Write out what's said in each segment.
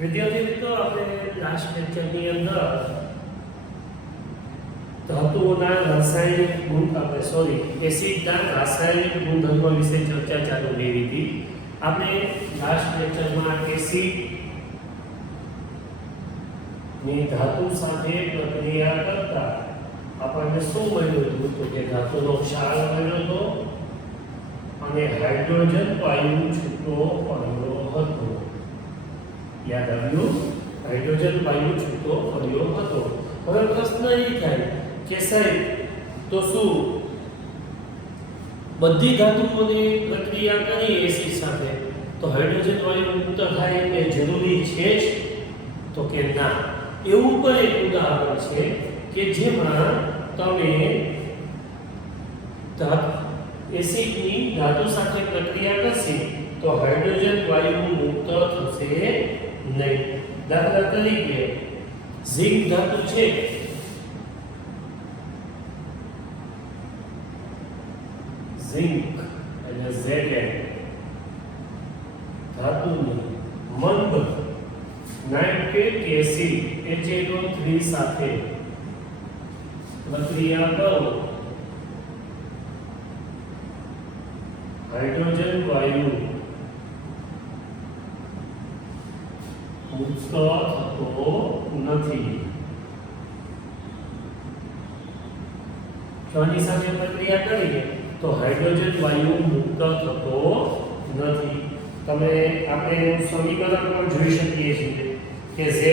વિદ્યાર્થી મિત્રો, આપણે લાસ્ટ લેક્ચરની અંદર ધાતુઓના રાસાયણિક એસિડના રાસાયણિક ગુણધર્મો વિશે ચર્ચા ચાલુ કરી હતી. આપણે લાસ્ટ લેક્ચરમાં એસિડ ની ધાતુ સાથે પ્રક્રિયા કરતા આપણને શું મળ્યું હતું? તો કે ધાતુનો ક્ષાર મળ્યો હતો અને હાઇડ્રોજન વાયુ છૂટો પડ્યો હતો. યાદ આવ્યું? હાઇડ્રોજન વાયુ છૂટો પડ્યો હતો. હવે પ્રશ્ન એ થાય કે સાહેબ, તો શું બધી ધાતુઓની પ્રક્રિયા કરી એસિડ સાથે તો હાઇડ્રોજન વાયુ મુક્ત થાય એ જરૂરી છે જ? તો કે ના. એવું પણ એક ઉદાહરણ છે કે જેમાં તમે એસિડની ધાતુ સાથે પ્રક્રિયા કરશે તો હાઇડ્રોજન વાયુ મુક્ત થશે નહીં. દાખલા તરીકે ઝિંક ધાતુ છે, ઝિંક એટલે Zn ધાતુની મંદ નાઇટ્રેટ એસિડ HNO3 સાથે પ્રક્રિયા કરો, હાઇડ્રોજન વાયુ મુક્ત થતો નથી. શેની સાથે પ્રક્રિયા કરીએ તો હાઇડ્રોજન વાયુ મુક્ત થતો નથી. તમે આપણે સમીકરણ પણ જોઈ શકીએ છીએ કે Zn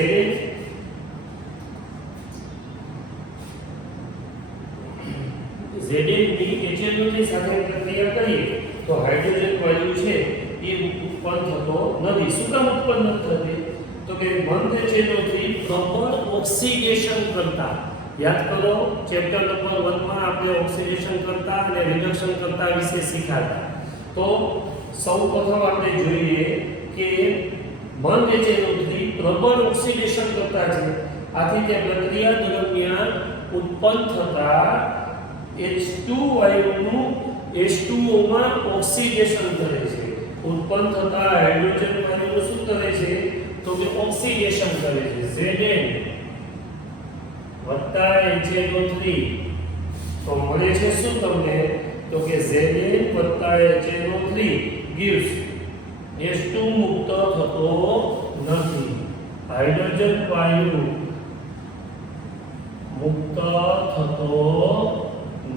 ની HNO3 સાથે પ્રક્રિયા કરીએ તો હાઇડ્રોજન વાયુ છે એ ઉત્પન્ન થતો નથી. શું કામ ઉત્પન્ન નથી થતી? તો કે બંધ HNO3 પ્રોપર ઓક્સિડેશન કરતા, યાદ કરો ચેપ્ટર નંબર 1 માં આપણે ઓક્સિડેશન કરતા અને રિડક્શન કરતા વિશે શીખ્યા. તો સૌપ્રથમ આપણે જોઈએ કે બંધ HNO3 પ્રોપર ઓક્સિડેશન કરતા છે. આથી તે પ્રક્રિયા દરમિયાન ઉત્પન્ન થતા H2 વાયુનું H2O માં ઓક્સિડેશન કરે છે. ઉત્પન્ન થતા હાઇડ્રોજન વાયુનું શું કરે છે? તો કે ઓક્સિડેશન કરે છે. Zn HNO3 તો મળે છે શું તમને? તો કે Zn HNO3 gives H2 મુક્ત થતો નથી. હાઇડ્રોજન વાયુ મુક્ત થતો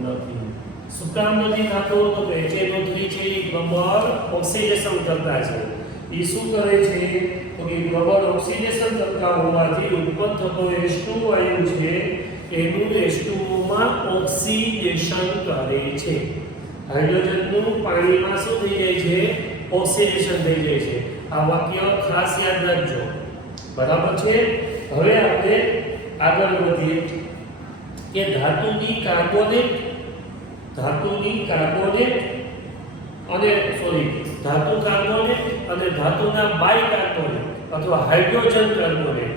નથી. શું કામ નથી થતો? તો કે HNO3 છે એ પ્રબળ ઓક્સિડેશન કરતા છે. એ શું કરે છે? તો કે પ્રબળ ઓક્સિડેશન કરતા હોવાથી ઉત્પન્ન થતો H2 વાયુ છે એનું H2O માં ઓક્સિડેશન કરે છે. હાઇડ્રોજનનું પાણીમાં શું થઈ જાય છે? ઓક્સિડેશન થઈ જાય છે. આ વાક્ય ખાસ યાદ રાખજો. બરાબર છે? હવે આપણે આગળ વધીએ કે ધાતુની કાર્બોનેટ અને ધાતુ કાર્બોનેટ અને ધાતુના બાયકાર્બોનેટ અથવા હાઇડ્રોજન કાર્બોનેટ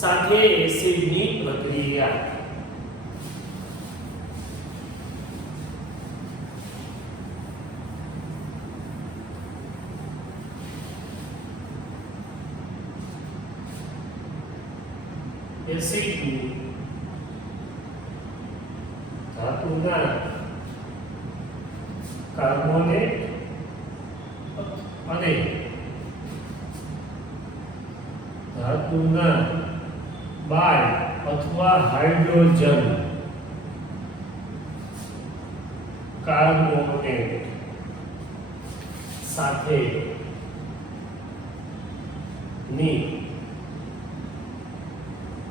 સાથે એસિડની પ્રક્રિયા. એસિડની ધાતુના કાર્બોનેટ અને ધાતુના બાય અથવા હાઇડ્રોજન કાર્બોનેટ સાથે ની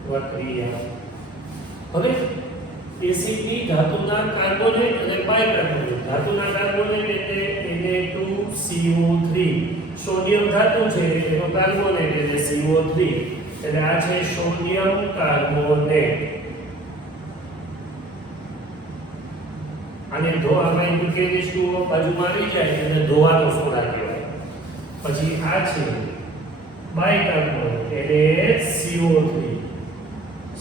પ્રક્રિયા. હવે એસિડની ધાતુના કાર્બોનેટ અને બાયકાર્બોનેટ. ધાતુના કાર્બોનેટ એટલે Na2CO3. સોડિયમ ધાતુ છે એનો કાર્બોનેટ એટલે CO3. એટલે આ છે સોડિયમ કાર્બોનેટ. અને ધોવામાં K2O બાજુમાં આવી જાય એટલે ધોવાનો સોડા કહેવાય. પછી આ છે બાયકાર્બોનેટ એટલે CO3.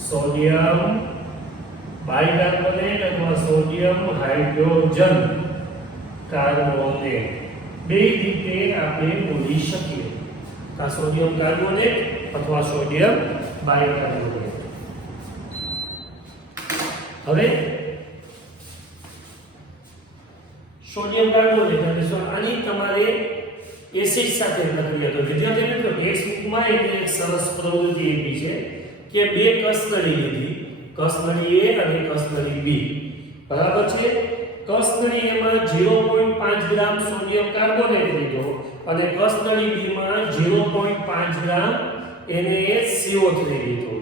સોડિયમ બાયકાર્બોનેટ અથવા સોડિયમ હાઇડ્રોજન કાર્બોનેટ બે રીતે આપણે બોલી શકીએ. આ સોડિયમ કાર્બોનેટ અથવા સોડિયમ બાયકાર્બોનેટ. હવે સોડિયમ કાર્બોનેટ એટલે આની તમારે એસિડ સાથે પ્રક્રિયા તો વિદ્યાર્થી મિત્રો ટેક્સ્ટ બુકમાં એક સરસ પ્રવૃત્તિ આપી છે કે બે કસનળી લીધી, કસનળી A અને કસનળી B. બરાબર છે. કસનળી A માં 0.5 ગ્રામ સોડિયમ કાર્બોનેટ લીધો અને કસનળી B માં 0.5 ગ્રામ NaCO3 લીધો.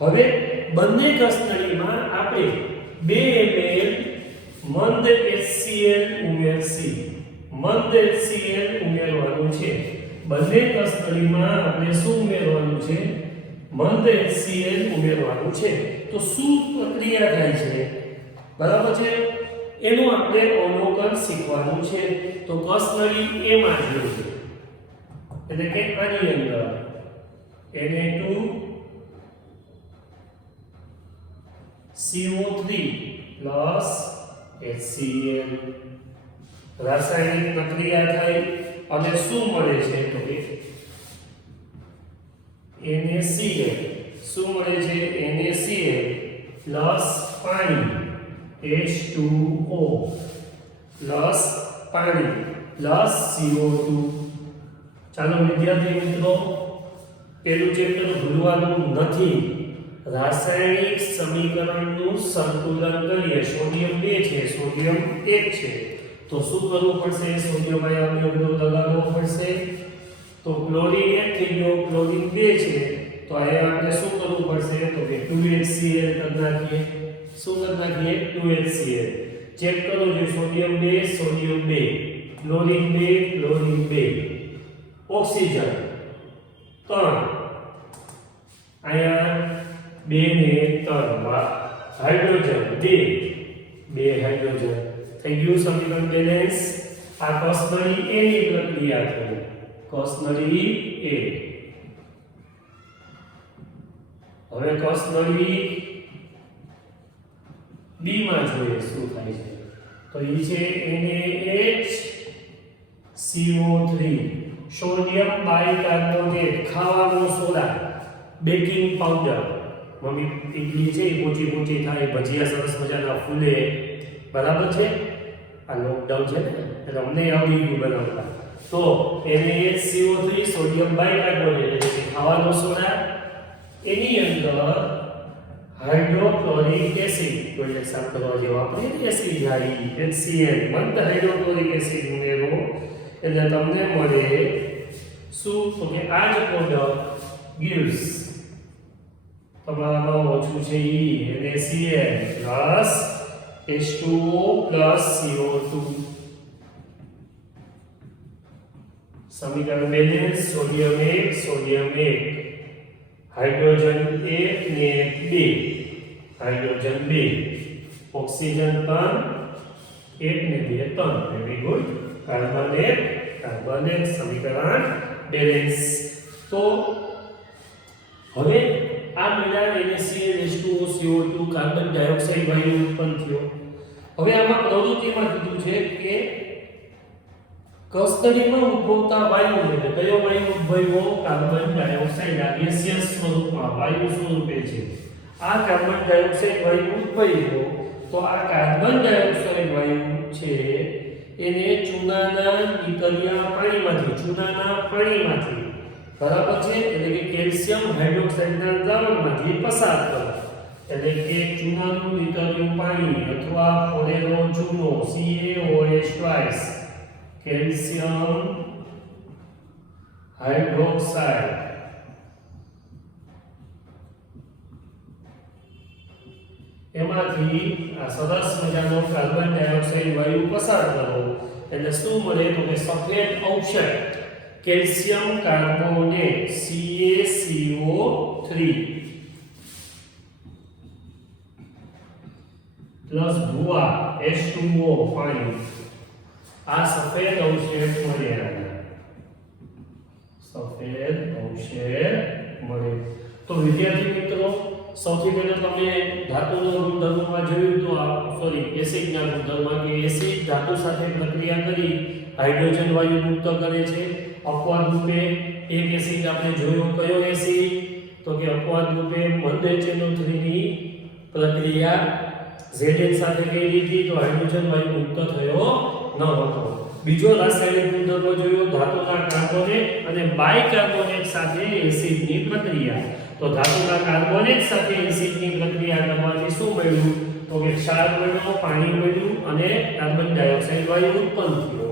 હવે બંને કસનળીમાં આપણે 2 ml મંદ HCl ઉમેરશી. મંદ HCl ઉમેરવાનું છે. બંને કસનળીમાં આપણે શું ઉમેરવાનું છે? મંદ HCl ઉમેરવાનું છે. તો શું પ્રક્રિયા થાય છે? બરાબર છે. એનું આપણે અવલોકન શીખવાનું છે. તો કસનળી A માં જોઈએ એટલે કે આની અંદર Na2CO3 પ્લસ HCl રાસાયણિક પ્રક્રિયા થઈ અને શું મળે છે? તો કે NaCl. શું મળે છે? NaCl પ્લસ પાણી H2O પ્લસ પાણી પ્લસ CO2. ચાલો વિદ્યાર્થી મિત્રો પેલું ચેપ્ટર ભૂલવાનું નથી. રાસાયણિક સમીકરણનું સંતુલન કરીએ. સોડિયમ 2 છે, સોડિયમ 1 છે. તો શું કરવું પડશે? સોડિયમ આયનનો લગાવવો પડશે. તો ક્લોરીન 1 થઈ ગયો, ક્લોરીન 2 છે. તો અહીંયા આપણે શું કરવું પડશે? તો કે 2HCl કરી નાખીએ. શું કરી નાખીએ? 2HCl. ચેક કરો જો sodium 2, sodium 2, chlorine 2, chlorine 2, oxygen 3. અહીંયા 2 ને 3 હાઇડ્રોજન 2 હાઇડ્રોજન થઈ ગયું. સમીકરણ બેલેન્સ. આ કસનળી A ની પ્રક્રિયા થઈ. કસનળી A. હવે કસનળી B માં જોઈએ શું થાય છે. તો એ છે NaHCO3 સોડિયમ બાયકાર્બોનેટ, ખાવાનો soda, baking powder. Mummy idli છે એ પોચી પોચી થાય, ભજીયા સરસ મજાના ફૂલે. બરાબર છે. આ લોકડાઉન છે ને એટલે અમને આવડી ગયું બનાવતા. તો NaHCO3 સોડિયમ બાયકાર્બોનેટ એટલે કે ખાવાનો સોડા. એની અંદર હાઇડ્રોક્લોરિક એસિડ કોઈ એક્ઝામ કરવા જેવો આપણે એસિડ જાળી HCl મંદ હાઇડ્રોક્લોરિક એસિડ ઉમેરો એટલે તમને મળે શું? તો કે આ જ પ્રોડક્ટ gives તમારામાં ઓછું છે NaCl plus H2O plus CO2. સમીકરણ બેલેન્સ. સોડિયમ 1, સોડિયમ 1, હાઇડ્રોજન 1 ને 2, હાઇડ્રોજન 2, ઓક્સિજન 3, 1 ને 2 3. Very good. Carbonate, carbonate. સમીકરણ બેલેન્સ. તો હવે આ મળ્યા NaCl, H2O, CO2, carbon dioxide વાયુ ઉત્પન્ન થયો. હવે આમાં પ્રવૃત્તિમાં કીધું છે કે કસ્તરીમાં ઉદ્ભવતા વાયુ એટલે કયો વાયુ ઉદ્ભવ્યો? Carbon dioxide. આ ગેસિયસ સ્વરૂપમાં વાયુ સ્વરૂપે છે. આ કાર્બન ડાયોક્સાઇડ વાયુ ઉદ્ભવ્યો તો આ કાર્બન ડાયોક્સાઇડ વાયુ છે એને ચૂનાના નીકળ્યા પાણીમાંથી બરાબર છે એટલે કે કેલ્શિયમ હાઇડ્રોક્સાઇડના દ્રાવણમાંથી પસાર કરો. એટલે કે ચૂનાનું નીકળ્યું પાણી અથવા ફોરેલો ચૂનો CaOH twice કેલ્શિયમ હાઇડ્રોક્સાઇડ એમાંથી આ સરસ મજાનો કાર્બન ડાયોક્સાઇડ વાયુ પસાર કરો એટલે શું મળે? તો કે સફેદ અવક્ષય કેલ્શિયમ કાર્બોનેટ CaCO3 પ્લસ ભૂવા H2O પાણી. આ સફેદ અવક્ષેપ મળ્યા. સફેદ અવક્ષેપ મળે. તો વિદ્યાર્થી મિત્રો સૌથી પહેલા તમે ધાતુના ગુણધર્મમાં જોયું તો એસિડના ગુણધર્મમાં કે એસિડ ધાતુ સાથે પ્રક્રિયા કરી હાઇડ્રોજન વાયુ મુક્ત કરે છે. અપવાદ રૂપે એક એસિડ આપણે જોયો, કયો એસિડ? તો કે અપવાદ રૂપે મંદ HNO3 ની પ્રક્રિયા Zn સાથે કરી હતી તો હાઇડ્રોજન વાયુ મુક્ત થયો ન હતો. બીજો રાસાયણિક ગુણધર્મ જોયો ધાતુના કાર્બોનેટ અને બાયકાર્બોનેટ સાથે એસિડની પ્રક્રિયા. તો ધાતુના કાર્બોનેટ સાથે એસિડની પ્રક્રિયા કરવાથી શું મળ્યું? તો કે ક્ષાર મળ્યો, પાણી મળ્યું અને કાર્બન ડાયોક્સાઇડ વાયુ ઉત્પન્ન થયો.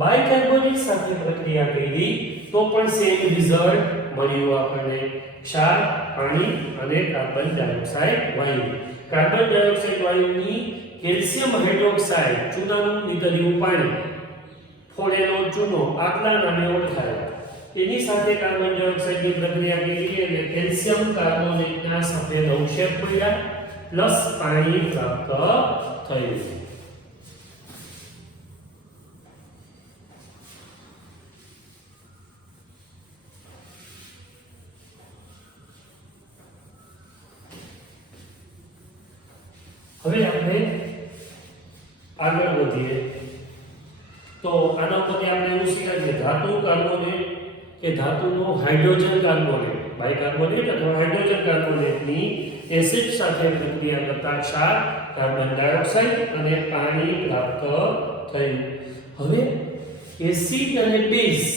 બાયકાર્બોનેટ સાથે પ્રક્રિયા કરી તો પણ સેમ રિઝલ્ટ મળ્યું આપણને, ક્ષાર, પાણી અને કાર્બન ડાયોક્સાઇડ વાયુ. કાર્બન ડાયોક્સાઇડ વાયુની કેલ્શિયમ હાઇડ્રોક્સાઇડ ચૂનાનું નીતર્યું પાણી, ફોડેલો ચૂનો આટલા નામે ઓળખાય. એની સાથે કાર્બન ડાયોક્સાઇડની પ્રક્રિયા કરી એટલે કેલ્શિયમ કાર્બોનેટના સફેદ અવક્ષેપ મળ્યા પ્લસ પાણી પ્રાપ્ત થયું. હવે આપણે આગળ વધીએ તો આના પરથી આપણે એવું શીખ્યા કે ધાતુ કાર્બોનેટ કે ધાતુનો હાઇડ્રોજન કાર્બોનેટ, બાયકાર્બોનેટ અથવા હાઇડ્રોજન કાર્બોનેટની એસિડ સાથે પ્રક્રિયા કરતા ક્ષાર, કાર્બન ડાયોક્સાઇડ અને પાણી પ્રાપ્ત થયું. હવે એસિડ અને બેઝ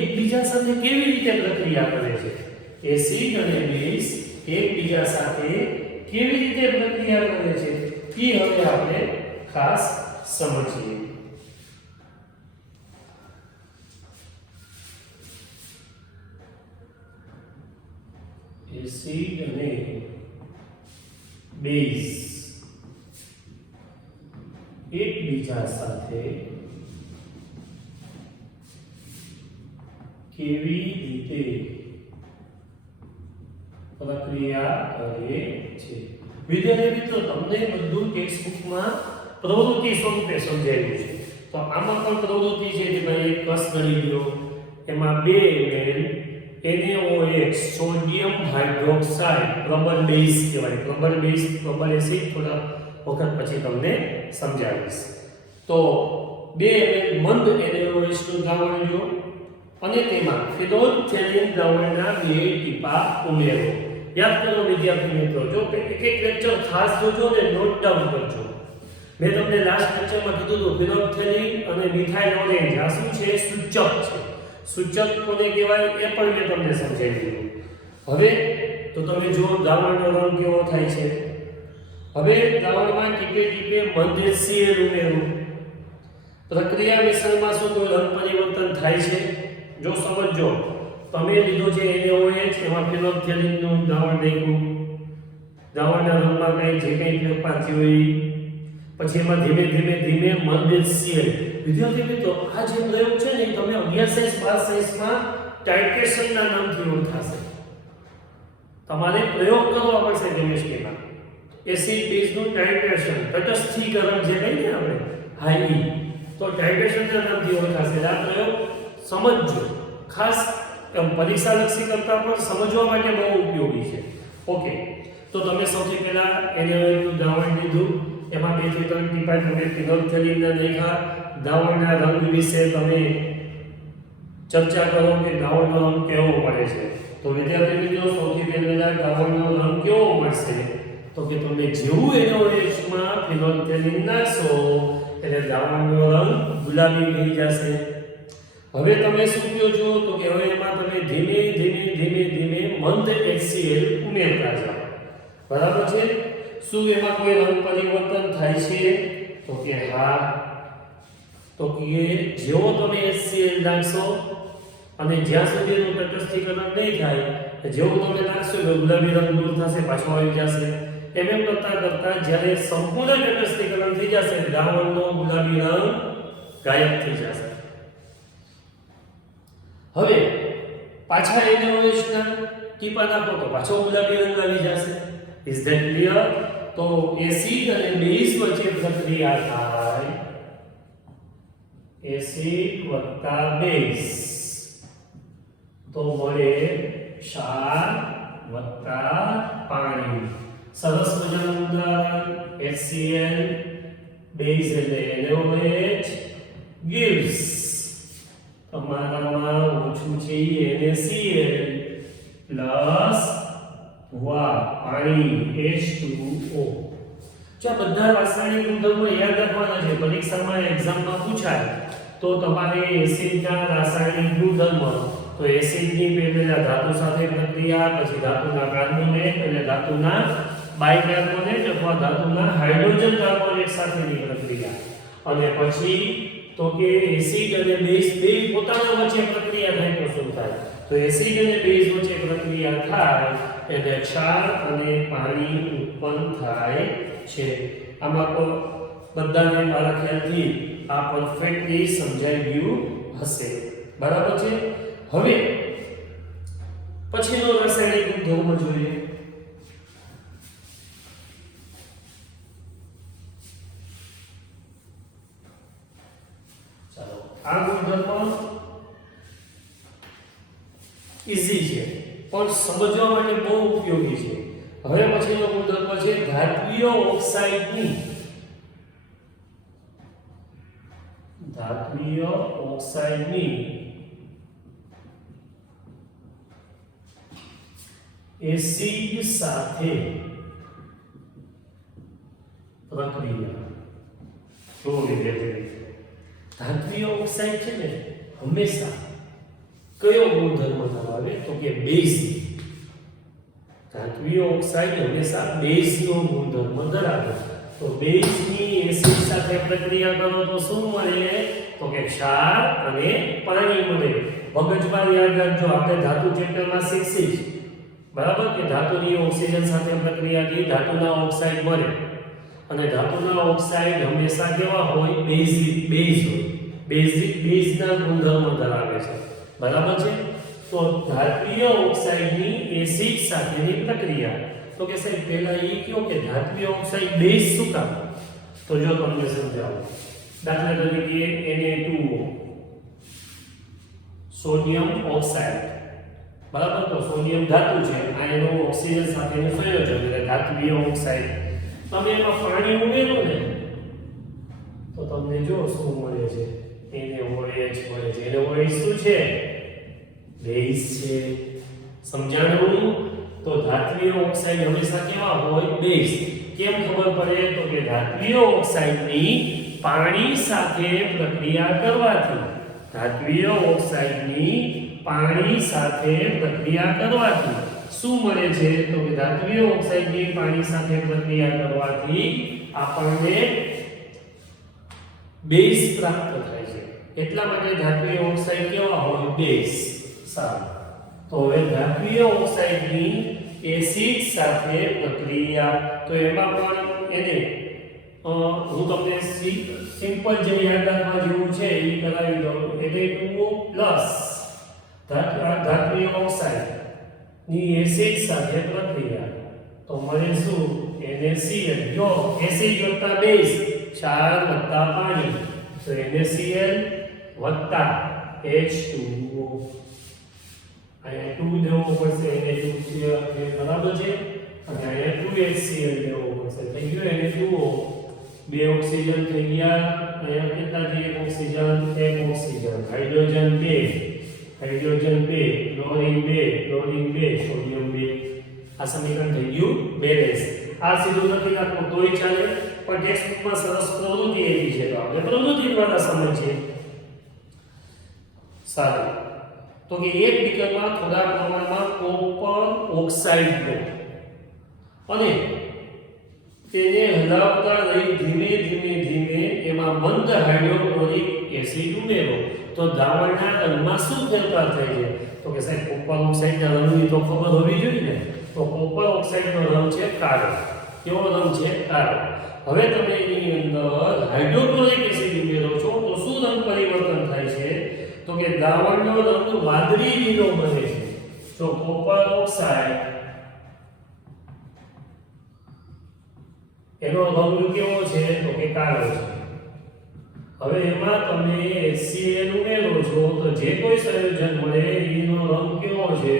એકબીજા સાથે કેવી રીતે પ્રક્રિયા કરે છે? એસિડ અને બેઝ એકબીજા સાથે કેવી રીતે પ્રક્રિયા કરે છે એ હવે આપણે ખાસ સમજીએ. એસિડ અને બેઝ એકબીજા સાથે કેવી રીતે પ્રક્રિયા કરે છે? વિદ્યાર્થી મિત્રો, તમને બધું ટેક્સ્ટબુકમાં પ્રવૃત્તિ સ્વરૂપે સમજાવ્યું છે. તો આમાં પણ પ્રવૃત્તિ છે કે ભાઈ એક કસ ગણી લો, એમાં 2 ml NaOH સોડિયમ હાઇડ્રોક્સાઇડ પ્રબળ બેઝ કહેવાય. પ્રબળ બેઝ, પ્રબળ એસિડ થોડા વખત પછી તમને સમજાવીશ. તો 2 ml મંદ NaOH નું દ્રાવણ લો અને તેમાં ફિનોલ્ફથેલિન દ્રાવણના 2 ટીપા ઉમેરો. યાદ કરો વિદ્યાર્થી મિત્રો, જો એક એક લેક્ચર ખાસ જોજો ને નોટ ડાઉન કરજો. મેં તમને લાસ્ટ લેક્ચરમાં કીધું હતું ફિનોલ્ફથેલિન અને મિથાઇલ ઓરેન્જ આ શું છે? સૂચક છે. સૂચક કોને કહેવાય એ પણ મેં તમને સમજાવી દીધું. હવે તો તમે જુઓ દ્રાવણનો રંગ કેવો થાય છે. હવે દ્રાવણમાં ટીપે ટીપે મંદ HCl ઉમેરો. પ્રક્રિયા મિશ્રણમાં શું કોઈ રંગ પરિવર્તન થાય છે? જો સમજો, તમે લીધો છે NaOH, એમાં ફિનોલ્ફથેલિનનું દ્રાવણ નાખ્યું, દ્રાવણના રંગમાં કંઈ જે કંઈ ફેરફાર થયો હોય, પછી એમાં ધીમે ધીમે ધીમે મંદ HCl. વિદ્યાર્થી મિત્રો, આ જે પ્રયોગ છે ને તમે 11 સાયન્સ 12 સાયન્સમાં ટાઇટ્રેશનના નામથી ઓળખાશે. તમારે પ્રયોગ કરવો પડશે કેમિસ્ટ્રીમાં. એસિડ બેઝનું ટાઇટ્રેશન, તટસ્થીકરણ જે કહીએ આપણે હાઈ, તો ટાઇટ્રેશનના નામથી ઓળખાશે. આ પ્રયોગ સમજજો, ખાસ પરીક્ષા લક્ષી કરતા પણ સમજવા માટે બહુ ઉપયોગી છે. ઓકે, તો તમે સૌથી પહેલા NaOH નું દ્રાવણ લીધું, એમાં 2 થી 3 ટીપા તમે ફિનોલ્ફથેલિનના નાખ્યા. દ્રાવણના રંગ વિશે તમે ચર્ચા કરો કે દ્રાવણનો રંગ કેવો મળે છે. તો વિદ્યાર્થી મિત્રો, સૌથી પહેલા દ્રાવણનો રંગ કેવો મળશે? તો કે તમે જેવું NaOH માં ફિનોલ્ફથેલિન નાખશો એટલે દ્રાવણનો રંગ ગુલાબી થઈ જશે. હવે તમે શું કહો છો? તો કે હવે એમાં તમે ધીમે ધીમે ધીમે ધીમે મંદ HCl ઉમેરતા જાઓ. બરાબર છે? શું એમાં કોઈ રંગ પરિવર્તન થાય છે? તો કે હા. તો કે જેવો તમે HCl નાખશો અને જ્યાં સુધી એનું તટસ્થીકરણ નહીં થાય, જેવું તમે નાખશો એટલે ગુલાબી રંગ દૂર થશે, પાછો આવી જશે. એમ કરતા કરતા જ્યારે સંપૂર્ણ તટસ્થીકરણ થઈ જશે, દ્રાવણનો ગુલાબી રંગ ગાયબ થઈ જશે. હવે પાછા NaOH ના ટીપા નાખો તો પાછો ગુલાબી રંગ આવી જશે. Is that clear? તો એસિડ અને બેઝ વચ્ચે પ્રક્રિયા થાય, એસિડ વત્તા બેઝ તો મળે ક્ષાર વત્તા પાણી. સરસ મજાનું ઉદાહરણ HCl, બેઝ એટલે NaOH, gives તમારામાં ઓછું છે NaCl પ્લસ પાણી H2O. જો આ બધા રાસાયણિક ગુણધર્મો યાદ રાખવાના છે, પરીક્ષામાં એક્ઝામમાં પૂછાય તો તમારે એસિડના રાસાયણિક ગુણધર્મ, તો એસિડની પહેલા ધાતુ સાથે પ્રક્રિયા, પછી ધાતુના કાર્બોનેટ એટલે ધાતુના બાયકાર્બોનેટ અથવા ધાતુના હાઇડ્રોજન કાર્બોનેટ સાથેની પ્રક્રિયા, અને પછી તો કે એસિડ અને બેઝ બે પોતાના વચ્ચે પ્રક્રિયા થાય તો શું થાય? તો એસિડ અને બેઝ વચ્ચે પ્રક્રિયા થાય એટલે ક્ષાર અને પાણી ઉત્પન્ન થાય છે. આમાં તો બધાને મારા ખ્યાલથી આ પરફેક્ટલી સમજાઈ ગયું હશે. બરાબર છે. હવે પછીનો રાસાયણિક ગુણધર્મ જોઈએ. ચાલો, આ ગુણધર્મ ઈઝી છે પણ સમજવા માટે બહુ ઉપયોગી છે. હવે પછીનો ગુણધર્મ છે ધાત્વિય ઓક્સાઇડની એસિડ સાથે પ્રક્રિયા. તો ધાત્વિય ઓક્સાઇડ છે ને હંમેશા કયો ગુણધર્મ ધરાવે? તો કે બેઝ. ધાત્વિય ઓક્સાઇડ હંમેશા બેઝનો ગુણધર્મ ધરાવે. તો બેઝની એસિડ સાથે પ્રક્રિયા કરો તો શું મળે? તો કે ક્ષાર અને પાણી મળે. મગજમાં યાદ રાખજો, આપણે ધાતુ ચેપ્ટરમાં શીખીશું બરાબર કે ધાતુની ઓક્સિજન સાથે પ્રક્રિયાથી ધાતુના ઓક્સાઇડ મળે, અને ધાતુના ઓક્સાઇડ હંમેશા કેવા હોય? બેઝિક હોય. બેઝના ગુણધર્મ ધરાવે છે. બરાબર છે. તો ધાત્વિય ઓક્સાઇડની એસિડ સાથેની પ્રક્રિયા, તો કે સાહેબ પહેલા એ કયો કે ધાત્વિય ઓક્સાઇડ બેઝ શું કામ? તો જો તમને સમજાવું. દાખલા તરીકે Na2O સોડિયમ ઓક્સાઇડ, બરાબર. તો સોડિયમ ધાતુ છે, આ એનો ઓક્સિજન સાથેનું સંયોજન એટલે ધાત્વિય ઓક્સાઇડ. તમે એમાં પાણી ઉમેરો ને તો તમને જો શું મળે છે? NaOH મળે છે. NaOH શું છે? બેઝ છે. સમજાણું? તો ધાત્વિય ઓક્સાઇડ હંમેશા કેવા હોય? બેઝ. કેમ ખબર પડે? તો કે ધાત્વિય ઓક્સાઇડની પાણી સાથે પ્રક્રિયા કરવાથી, ધાત્વિય ઓક્સાઇડની પાણી સાથે પ્રક્રિયા કરવાથી શું મળે છે? તો કે ધાત્વિય ઓક્સાઇડની પાણી સાથે પ્રક્રિયા કરવાથી આપણને બેઝ પ્રાપ્ત થાય છે. એટલા માટે ધાત્વિય ઓક્સાઇડ કેવા હોય? બેઝ. સારું. તો હવે ધાત્વિય ઓક્સાઇડની એસિડ સાથે પ્રક્રિયા, તો એમાં પણ એને હું તમને સિમ્પલ જે યાદ રાખવા જેવું છે એ કરાવી દઉં. Na2O પ્લસ ધાત્વિય ઓક્સાઇડ ની એસિડ સાથે પ્રક્રિયા તો મળે શું? NaCl. જો એસિડ વત્તા બેઝ, ક્ષાર વત્તા પાણી, તો NaCl વત્તા H2O. અહીંયા 2 દેવો પડશે, Na2Cl બરાબર છે, અને અહીંયા 2HCl દેવો પડશે. થઈ ગયું Na2O. બે ઓક્સિજન થઈ ગયા. અહીંયા કેટલા છે? એક ઓક્સિજન, હાઇડ્રોજન 2, ક્લોરીન 2, સોડિયમ 2. આ સમીકરણ થઈ ગયું બેલેન્સ. આ સીધું નથી રાખવું તોય ચાલે, પણ ટેક્સ્ટબુકમાં સરસ પ્રવૃત્તિ એવી છે તો આપણે પ્રવૃત્તિ દ્વારા સમજીએ. સારું. તો કે એક બીકરમાં થોડા પ્રમાણમાં કોપર ઓક્સાઇડ લો અને તેને હલાવતા રહી ધીમે એમાં મંદ હાઇડ્રોક્લોરિક એસિડ ઉમેરો તો દ્રાવણના રંગમાં શું ફેરફાર થાય છે? તો કે સાહેબ કોપર ઓક્સાઇડના રંગની તો ખબર હોવી જોઈએ ને. તો કોપર ઓક્સાઇડનો રંગ છે કાળો. કેવો રંગ છે? કાળો. હવે તમે એની અંદર હાઇડ્રોક્લોરિક એસિડ ઉમેરો છો તો શું રંગ પરિવર્તન થાય છે? તો કે દ્રાવણનો રંગ વાદળી લીલો બને છે. તો કોપર ઓક્સાઇડ એનો રંગ કેવો છે? તો કે કાળો છે. હવે એમાં તમે HCl ઉમેરો છો તો જે કોઈ સંયોજન મળે એનો રંગ કેવો છે?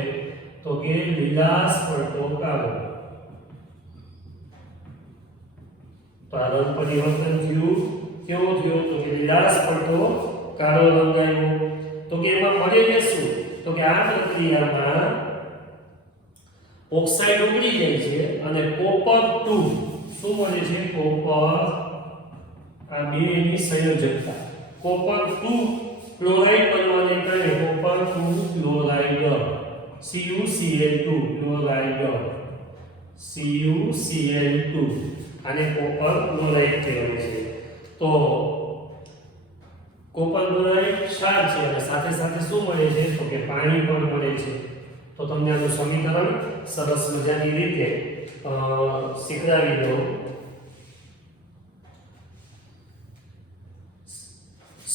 તો કે લીલાશ પડતો કાળો. તો આ રંગ પરિવર્તન થયું. કેવો થયો? તો કે લીલાશ પડતો કાળો રંગ આવ્યો. તો કે એમાં મળે કે શું? તો કે આ પ્રક્રિયામાં ઓક્સાઇડ ઓગળી જાય છે અને કોપર 2 શું મળે છે? કોપર, આ બે ની સંયોજકતા કોપર 2 ક્લોરાઇડ બનવાને કારણે copper 2 chloride CuCl2 chloride CuCl2 આને કોપર ક્લોરાઇડ કહેવાય છે. તો કોપર ક્લોરાઇડ ક્ષાર છે અને સાથે સાથે શું મળે છે? તો કે પાણી પણ મળે છે. તો તમને આનું સમીકરણ સરસ મજાની રીતે શીખવાડી દઉં.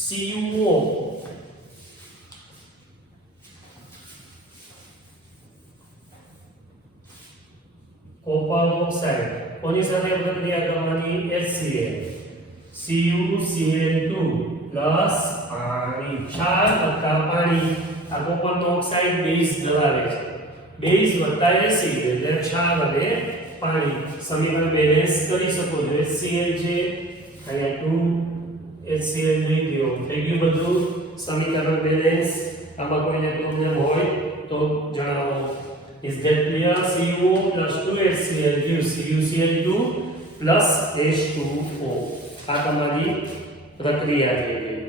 CuO કોપર ઓક્સાઇડ કોની સાથે પ્રક્રિયા કરવાની? HCl CuCl2 પ્લસ પાણી, ક્ષાર વત્તા પાણી. આ કોપરનો ઓક્સાઇડ બેઝ ધરાવે છે. બેઝ વત્તા એસિડ એટલે ક્ષાર અને પાણી. સમીકરણ બેલેન્સ કરી શકો છો. HCl છે અહીંયા 2 HCl લઈ લ્યો. થઈ ગયું બધું સમીકરણ બેલેન્સ. આમાં કોઈને પ્રોબ્લેમ હોય તો જણાવો. Is that clear? CuO plus 2HCl gives CuCl2 plus H2O. આ તમારી પ્રક્રિયા થઈ ગઈ.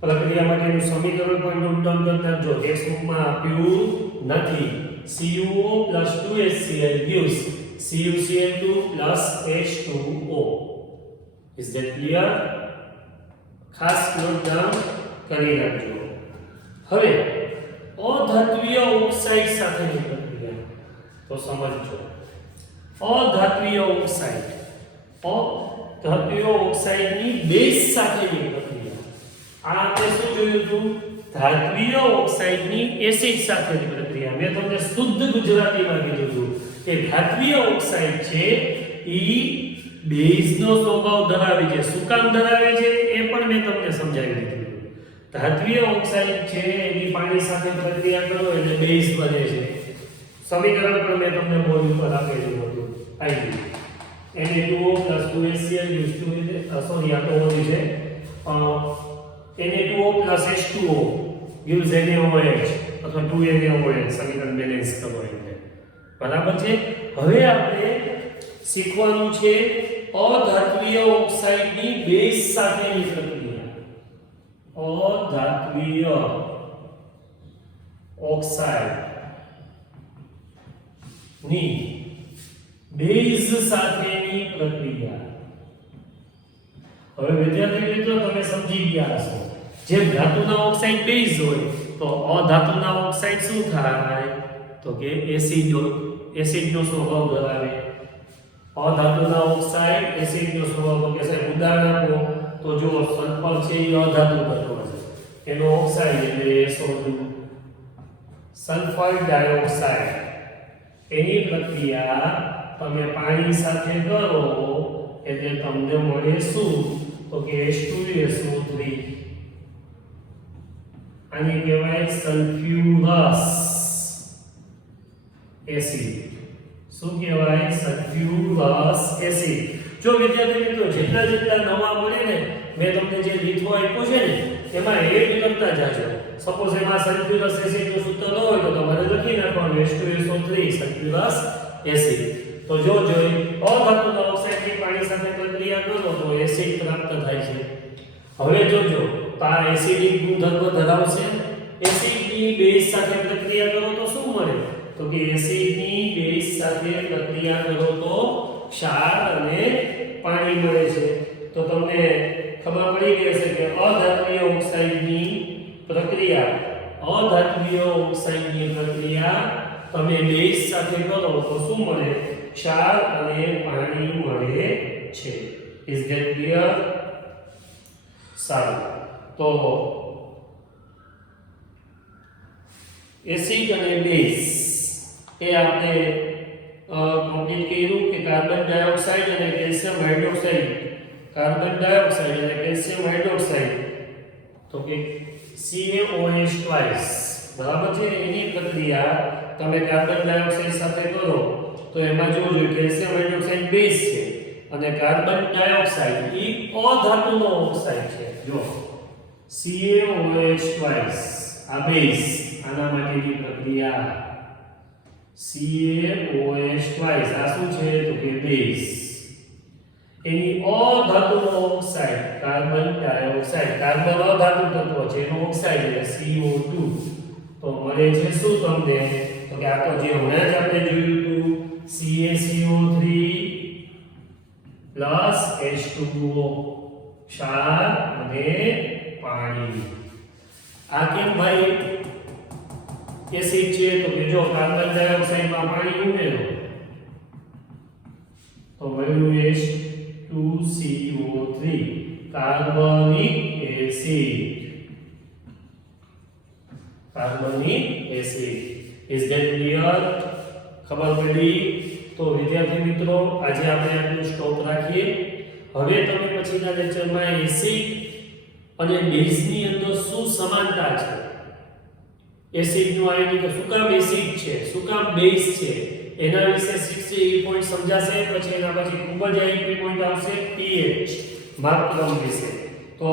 પ્રક્રિયા માટેનું સમીકરણ પણ નોટ ડાઉન કરતા જો ટેક્સ્ટબુકમાં આપ્યું નથી. CuO plus 2HCl gives CuCl2 plus H2O. Is that clear? ખાસ નોટ ડાઉન કરી રાખજો. હવે અધાત્વીય ઓક્સાઇડ સાથેની પ્રક્રિયા તો સમજો. અધાત્વીય ઓક્સાઇડની બેઝ સાથેની પ્રક્રિયા. આ આપણે શું જોયું હતું? ધાત્વીય ઓક્સાઇડની એસિડ સાથેની પ્રક્રિયા. મેં તમને શુદ્ધ ગુજરાતીમાં કીધું હતું કે ધાત્વીય ઓક્સાઇડ છે ઈ બેઝનો સ્વભાવ ધરાવે છે. શું કામ ધરાવે છે એ પણ મેં તમને સમજાવી દીધું. ધાત્વીય ઓક્સાઇડ છે એની પાણી સાથે પ્રક્રિયા કરો એટલે બેઝ બને છે. સમીકરણ પણ મેં તમને બોર્ડ ઉપર આપેલું હતું. આવી Na2O plus 2HCl gives 2 sorry આ તો ઓલી છે. Na2O plus H2O gives NaOH અથવા 2NaOH. સમીકરણ બેલેન્સ કરો એટલે બરાબર છે. હવે આપણે શીખવાનું છે અધાત્વીય ઓક્સાઇડની બેઝ સાથેની પ્રક્રિયા. અધાત્વીય ઓક્સાઇડની બેઝ સાથેની પ્રક્રિયા. હવે વિદ્યાર્થી મિત્રો તમે સમજી ગયા હશો. જે ધાતુના ઓક્સાઇડ બેઝ હોય તો અધાતુના ઓક્સાઇડ શું થાય? તો કે એસિડનો સ્વભાવ ધરાવે. અધાતુના ઓક્સાઇડ એસિડનો સ્વભાવ. તો કે સાહેબ ઉદાહરણ આપો તો જો સલ્ફર છે એ અધાતુ તત્વ છે. એનો ઓક્સાઇડ એટલે SO2 સલ્ફર ડાયોક્સાઇડ. એની પ્રક્રિયા તમે પાણી સાથે કરો એટલે તમને મળે શું? તો કે H2SO3. આને કહેવાય સલ્ફ્યુરસ એસિડ. શું કહેવાય? સલ્ફ્યુરસ એસિડ. જો વિદ્યાર્થી મિત્રો જેટલા નવા મળે ને મેં તમને જે લીધો આપ્યો છે ને એમાં એડ કરતા જાજો. સપોઝ એમાં સલ્ફ્યુરસ એસિડનું સૂત્ર ન હોય તો તમારે લખી નાખવાનું H2SO3 સલ્ફ્યુરસ એસિડ. તો જો અધાતુના ઓક્સાઇડની પાણી સાથે પ્રક્રિયા કરો તો એસિડ પ્રાપ્ત થાય છે. હવે જોજો તો આ એસિડિક ગુણધર્મ ધરાવશે. એસિડની બેઝ સાથે પ્રક્રિયા કરો તો શું મળે? તો કે એસિડની બેઝ સાથે પ્રક્રિયા કરો તો ક્ષાર અને પાણી મળે છે. તો તમને ખબર પડી ગઈ હશે કે અધાત્વીય ઓક્સાઇડની પ્રક્રિયા તમે બેઝ સાથે કરો તો શું મળે? ક્ષાર અને પાણી મળે છે. Is that clear? સારું. તો એસિડ અને બેઝ એ આપણે કમ્પ્લીટ કર્યું કે કાર્બન ડાયોક્સાઇડ અને કેલ્શિયમ હાઇડ્રોક્સાઇડ. કાર્બન ડાયોક્સાઇડ અને કેલ્શિયમ હાઇડ્રોક્સાઇડ તો કે CaOH ટ્વાઇસ બરાબર છે. એની પ્રક્રિયા તમે કાર્બન ડાયોક્સાઇડ સાથે કરો તો એમાં જોજો કેલ્શિયમ હાઇડ્રોક્સાઇડ બેઝ છે અને કાર્બન ડાયોક્સાઇડ એ અધાતુનો ઓક્સાઇડ છે. જો CaOH ટ્વાઇસ આ બેઝ આના માટેની પ્રક્રિયા CaOH ટ્વાઇસ આ શું છે તો કે બેઝ એની અધાતુનો ઓક્સાઇડ કાર્બન ડાયોક્સાઇડ કાર્બન અધાતુ તત્વ છે એનો ઓક્સાઇડ એટલે CO2 તો મળે છે શું તમને તો કે આ તો જે હમણાં જ આપણે જોયું હતું CaCO3 H2O ક્ષાર અને પાણી આ કેમ ભાઈ એસિડ છે તો કે જો કાર્બન ડાયોક્સાઇડમાં પાણી ઉમેરો તો મળ્યું H2CO3 કાર્બનિક એસિડ ઇઝ ધેટ ક્લિયર ખબર પડી તો વિદ્યાર્થી મિત્રો આજે આપણે આટલું સ્ટોપ રાખીએ હવે તમે પછીના લેક્ચરમાં એસિડ અને બેઝની અંદર શું સમાનતા છે એસિડનું આયનિક શું કામ એસિડ છે શું કામ બેઝ છે એના વિશે શીખશે એ પોઈન્ટ સમજાશે પછી એના પછી ખૂબ જ આઈપી પોઈન્ટ આવશે pH માપક્રમ વિશે તો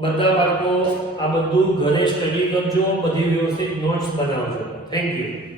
બધા બાળકો આ બધું ઘરે સ્ટડી કરજો બધી વ્યવસ્થિત નોટ્સ બનાવજો થેન્ક યુ